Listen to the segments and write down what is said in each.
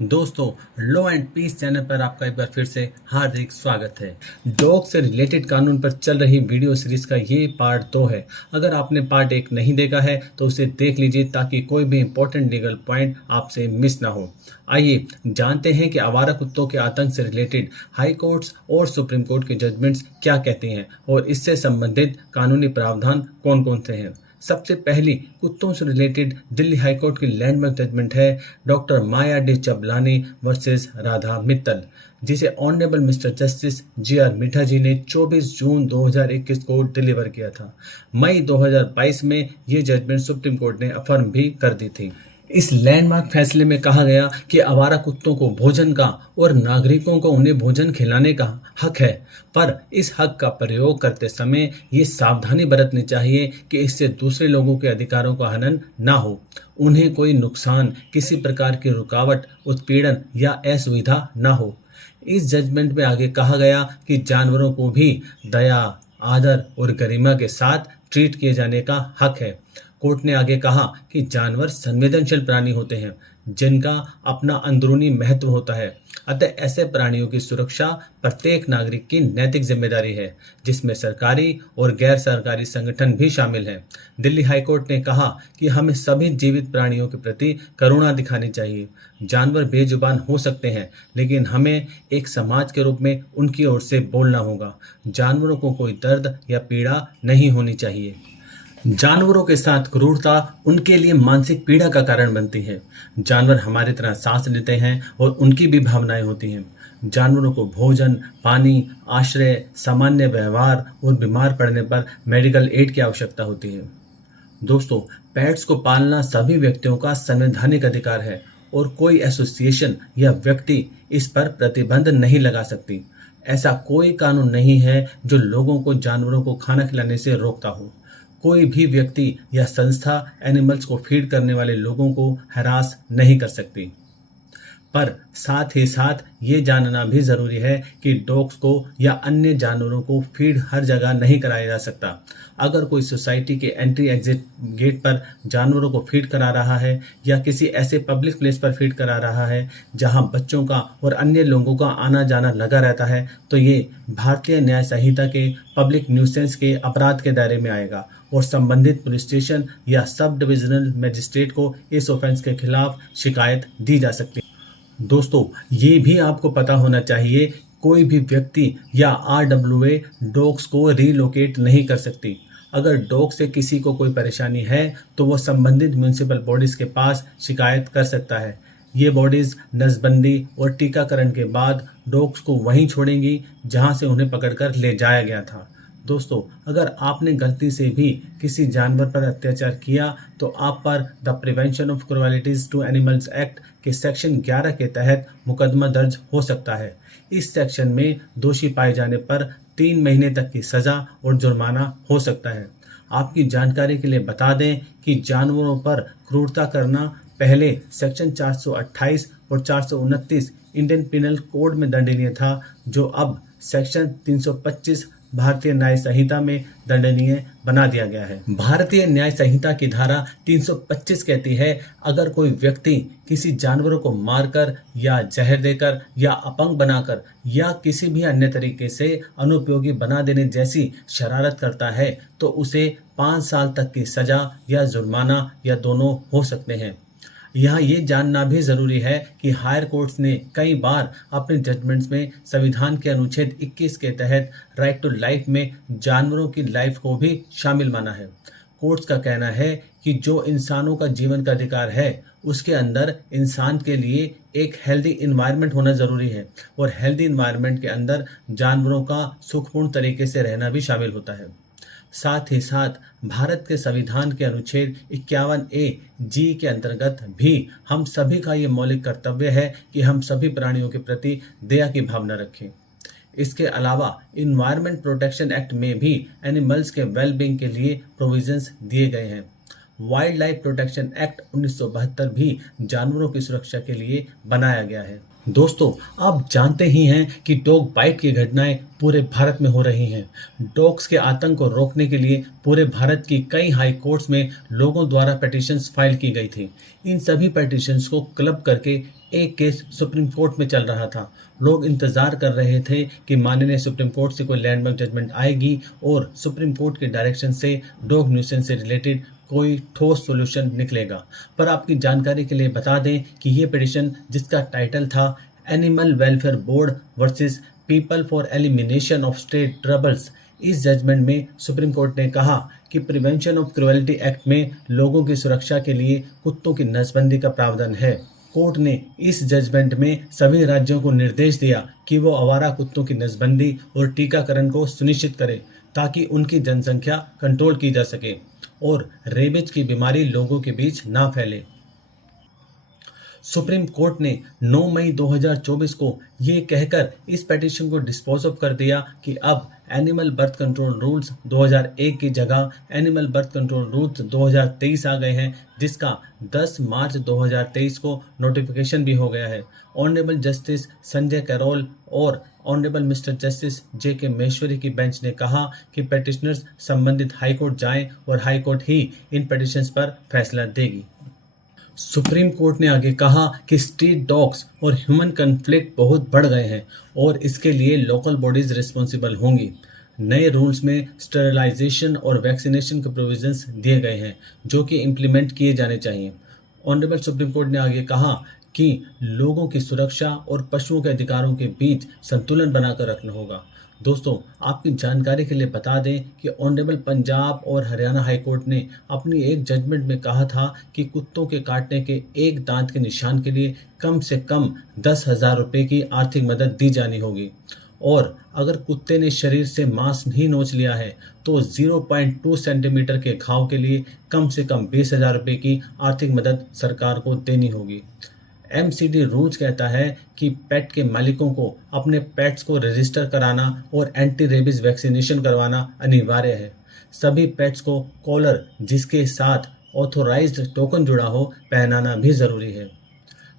दोस्तों, law and piece channel पर आपका एक बार फिर से हार्दिक स्वागत है। डॉग से रिलेटेड कानून पर चल रही वीडियो सीरीज का ये पार्ट 2 है। अगर आपने पार्ट 1 नहीं देखा है तो उसे देख लीजिए ताकि कोई भी इंपॉर्टेंट लीगल पॉइंट आपसे मिस ना हो। आइए जानते हैं कि आवारा कुत्तों के आतंक से रिलेटेड हाई कोर्ट्स और सुप्रीम कोर्ट के जजमेंट्स क्या कहते हैं और इससे संबंधित कानूनी प्रावधान कौन कौन से हैं। सबसे पहली कुत्तों से रिलेटेड दिल्ली हाईकोर्ट की लैंडमार्क जजमेंट है डॉक्टर माया डी चबलानी वर्सेस राधा मित्तल, जिसे ऑनरेबल मिस्टर जस्टिस जी.आर. मिठा जी ने 24 जून 2021 को डिलीवर किया था। मई 2022 में ये जजमेंट सुप्रीम कोर्ट ने अफर्म भी कर दी थी। इस लैंडमार्क फैसले में कहा गया कि आवारा कुत्तों को भोजन का और नागरिकों को उन्हें भोजन खिलाने का हक है, पर इस हक का प्रयोग करते समय ये सावधानी बरतनी चाहिए कि इससे दूसरे लोगों के अधिकारों का हनन ना हो, उन्हें कोई नुकसान, किसी प्रकार की रुकावट, उत्पीड़न या असुविधा ना हो। इस जजमेंट में आगे कहा गया कि जानवरों को भी दया, आदर और गरिमा के साथ ट्रीट किए जाने का हक है। कोर्ट ने आगे कहा कि जानवर संवेदनशील प्राणी होते हैं जिनका अपना अंदरूनी महत्व होता है, अतः ऐसे प्राणियों की सुरक्षा प्रत्येक नागरिक की नैतिक जिम्मेदारी है, जिसमें सरकारी और गैर सरकारी संगठन भी शामिल हैं। दिल्ली हाईकोर्ट ने कहा कि हमें सभी जीवित प्राणियों के प्रति करुणा दिखानी चाहिए। जानवर बेजुबान हो सकते हैं, लेकिन हमें एक समाज के रूप में उनकी ओर से बोलना होगा। जानवरों को कोई दर्द या पीड़ा नहीं होनी चाहिए। जानवरों के साथ क्रूरता उनके लिए मानसिक पीड़ा का कारण बनती है। जानवर हमारी तरह सांस लेते हैं और उनकी भी भावनाएं होती हैं। जानवरों को भोजन, पानी, आश्रय, सामान्य व्यवहार और बीमार पड़ने पर मेडिकल एड की आवश्यकता होती है। दोस्तों, पेट्स को पालना सभी व्यक्तियों का संवैधानिक अधिकार है और कोई एसोसिएशन या व्यक्ति इस पर प्रतिबंध नहीं लगा सकती। ऐसा कोई कानून नहीं है जो लोगों को जानवरों को खाना खिलाने से रोकता हो। कोई भी व्यक्ति या संस्था एनिमल्स को फीड करने वाले लोगों को हरास नहीं कर सकती। पर साथ ही साथ ये जानना भी जरूरी है कि डॉग्स को या अन्य जानवरों को फीड हर जगह नहीं कराया जा सकता। अगर कोई सोसाइटी के एंट्री एग्जिट गेट पर जानवरों को फीड करा रहा है या किसी ऐसे पब्लिक प्लेस पर फीड करा रहा है जहां बच्चों का और अन्य लोगों का आना जाना लगा रहता है, तो ये भारतीय न्याय संहिता के पब्लिक न्यूसेंस के अपराध के दायरे में आएगा और संबंधित पुलिस स्टेशन या सब डिविजनल मजिस्ट्रेट को इस ऑफेंस के खिलाफ शिकायत दी जा सकती है। दोस्तों, ये भी आपको पता होना चाहिए, कोई भी व्यक्ति या आरडब्ल्यूए डॉग्स को रीलोकेट नहीं कर सकती। अगर डॉग से किसी को कोई परेशानी है तो वो संबंधित म्यूनिसिपल बॉडीज के पास शिकायत कर सकता है। ये बॉडीज नसबंदी और टीकाकरण के बाद डॉग्स को वहीं छोड़ेंगी जहां से उन्हें पकड़कर ले जाया गया था। दोस्तों, अगर आपने गलती से भी किसी जानवर पर अत्याचार किया तो आप पर the prevention of cruelties to animals act के सेक्शन 11 के तहत मुकदमा दर्ज हो सकता है। इस सेक्शन में दोषी पाए जाने पर 3 महीने तक की सजा और जुर्माना हो सकता है। आपकी जानकारी के लिए बता दें कि जानवरों पर क्रूरता करना पहले सेक्शन 428 और 429 इंडियन पिनल कोड में दंडनीय था, जो अब सेक्शन 325 भारतीय न्याय संहिता में दंडनीय बना दिया गया है। भारतीय न्याय संहिता की धारा 325 कहती है, अगर कोई व्यक्ति किसी जानवरों को मारकर या जहर देकर या अपंग बनाकर या किसी भी अन्य तरीके से अनुपयोगी बना देने जैसी शरारत करता है तो उसे 5 साल तक की सजा या जुर्माना या दोनों हो सकते हैं। यहाँ ये जानना भी जरूरी है कि हायर कोर्ट्स ने कई बार अपने जजमेंट्स में संविधान के अनुच्छेद 21 के तहत राइट टू लाइफ में जानवरों की लाइफ को भी शामिल माना है। कोर्ट्स का कहना है कि जो इंसानों का जीवन का अधिकार है उसके अंदर इंसान के लिए एक हेल्दी इन्वायरमेंट होना जरूरी है और हेल्दी इन्वायरमेंट के अंदर जानवरों का सुखपूर्ण तरीके से रहना भी शामिल होता है। साथ ही साथ भारत के संविधान के अनुच्छेद 51A(G) के अंतर्गत भी हम सभी का ये मौलिक कर्तव्य है कि हम सभी प्राणियों के प्रति दया की भावना रखें। इसके अलावा इन्वायरमेंट प्रोटेक्शन एक्ट में भी एनिमल्स के वेलबींग के लिए प्रोविजंस दिए गए हैं। वाइल्ड लाइफ प्रोटेक्शन एक्ट 1972 भी जानवरों की सुरक्षा के लिए बनाया गया है। दोस्तों, आप जानते ही हैं कि डॉग बाइट की घटनाएं पूरे भारत में हो रही हैं। डॉग्स के आतंक को रोकने के लिए पूरे भारत की कई हाई कोर्ट्स में लोगों द्वारा पिटीशंस फाइल की गई थी। इन सभी पिटीशंस को क्लब करके एक केस सुप्रीम कोर्ट में चल रहा था। लोग इंतजार कर रहे थे कि माननीय सुप्रीम कोर्ट से कोई लैंडमार्क जजमेंट आएगी और सुप्रीम कोर्ट के डायरेक्शन से डॉग न्यूसेंस से रिलेटेड कोई ठोस सॉल्यूशन निकलेगा। पर आपकी जानकारी के लिए बता दें कि ये पिटीशन, जिसका टाइटल था animal welfare board versus people for elimination of state troubles, इस जजमेंट में सुप्रीम कोर्ट ने कहा कि प्रिवेंशन ऑफ क्रुएल्टी एक्ट में लोगों की सुरक्षा के लिए कुत्तों की नसबंदी का प्रावधान है। कोर्ट ने इस जजमेंट में सभी राज्यों को निर्देश दिया कि वो आवारा कुत्तों की नसबंदी और टीकाकरण को सुनिश्चित करें ताकि उनकी जनसंख्या कंट्रोल की जा सके और रेबीज की बीमारी लोगों के बीच ना फैले। सुप्रीम कोर्ट ने 9 मई 2024 को ये कहकर इस पिटीशन को डिस्पोज ऑफ कर दिया कि अब एनिमल बर्थ कंट्रोल रूल्स 2001 की जगह एनिमल बर्थ कंट्रोल रूल्स 2023 आ गए हैं, जिसका 10 मार्च 2023 को नोटिफिकेशन भी हो गया है। ऑनरेबल जस्टिस संजय कैरोल और honourable mister justice JK. Maheshwari की बेंच ने कहा कि पिटिशनर्स संबंधित हाईकोर्ट जाएं और हाईकोर्ट ही इन पिटिशंस पर फैसला देगी। सुप्रीम कोर्ट ने आगे कहा कि स्ट्रीट डॉग्स और ह्यूमन कन्फ्लिक्ट बहुत बढ़ गए हैं और इसके लिए लोकल बॉडीज रिस्पॉन्सिबल होंगी। नए रूल्स में स्टेरिलाइजेशन और वैक्सीनेशन के प्रोविजंस दिए गए हैं जो कि इम्प्लीमेंट किए जाने चाहिए। ऑनरेबल सुप्रीम कोर्ट ने आगे कहा कि लोगों की सुरक्षा और पशुओं के अधिकारों के बीच संतुलन बनाकर रखना होगा। दोस्तों, आपकी जानकारी के लिए बता दें कि ऑनरेबल पंजाब और हरियाणा हाई कोर्ट ने अपनी एक जजमेंट में कहा था कि कुत्तों के काटने के एक दांत के निशान के लिए कम से कम 10,000 रुपये की आर्थिक मदद दी जानी होगी और अगर कुत्ते ने शरीर से मांस ही नोच लिया है तो 0.2 सेंटीमीटर के घाव के लिए कम से कम 20,000 रुपये की आर्थिक मदद सरकार को देनी होगी। एमसीडी रूल्स कहता है कि पेट के मालिकों को अपने पेट्स को रजिस्टर कराना और एंटी रेबीज वैक्सीनेशन करवाना अनिवार्य है। सभी पेट्स को कॉलर जिसके साथ ऑथोराइज्ड टोकन जुड़ा हो पहनाना भी ज़रूरी है।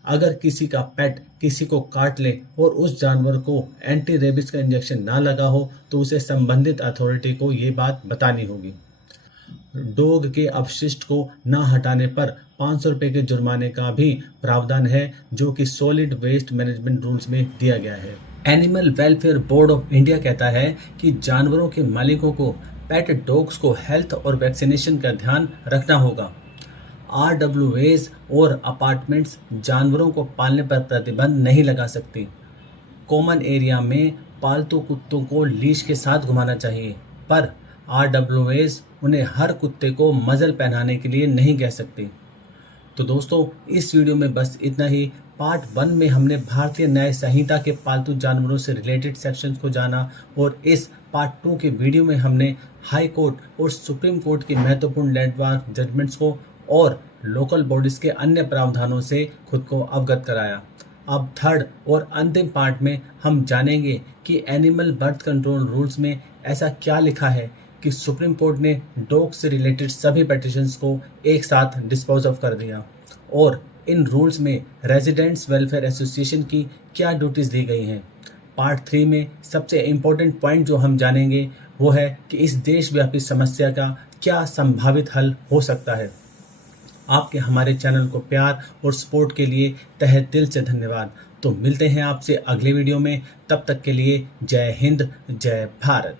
अगर किसी का पेट किसी को काट ले और उस जानवर को एंटी रेबीज का इंजेक्शन ना लगा हो तो उसे संबंधित अथॉरिटी को ये बात बतानी होगी। डॉग के अपशिष्ट को न हटाने पर 500 रुपये के जुर्माने का भी प्रावधान है जो कि सॉलिड वेस्ट मैनेजमेंट रूल्स में दिया गया है। Animal welfare board of India कहता है कि जानवरों के मालिकों को पेट डॉग्स को हेल्थ और वैक्सीनेशन का ध्यान रखना होगा। RWAs और अपार्टमेंट्स जानवरों को पालने पर प्रतिबंध नहीं लगा सकती। कॉमन एरिया में पालतू कुत्तों को लीश के साथ घुमाना चाहिए, पर RWAs उन्हें हर कुत्ते को मजल पहनाने के लिए नहीं कह सकती। तो दोस्तों, इस वीडियो में बस इतना ही। पार्ट 1 में हमने भारतीय न्याय संहिता के पालतू जानवरों से रिलेटेड सेक्शंस को जाना और इस पार्ट 2 के वीडियो में हमने हाई कोर्ट और सुप्रीम कोर्ट की महत्वपूर्ण लैंडमार्क जजमेंट्स को और लोकल बॉडीज के अन्य प्रावधानों से खुद को अवगत कराया। अब थर्ड और अंतिम पार्ट में हम जानेंगे कि एनिमल बर्थ कंट्रोल रूल्स में ऐसा क्या लिखा है कि सुप्रीम कोर्ट ने डॉग से रिलेटेड सभी पिटिशंस को एक साथ डिस्पोज ऑफ कर दिया और इन रूल्स में रेजिडेंट्स वेलफेयर एसोसिएशन की क्या ड्यूटीज दी गई हैं। पार्ट 3 में सबसे इम्पोर्टेंट पॉइंट जो हम जानेंगे वो है कि इस देशव्यापी समस्या का क्या संभावित हल हो सकता है। आपके हमारे चैनल को प्यार और सपोर्ट के लिए तहे दिल से धन्यवाद। तो मिलते हैं आपसे अगले वीडियो में, तब तक के लिए जय हिंद, जय भारत।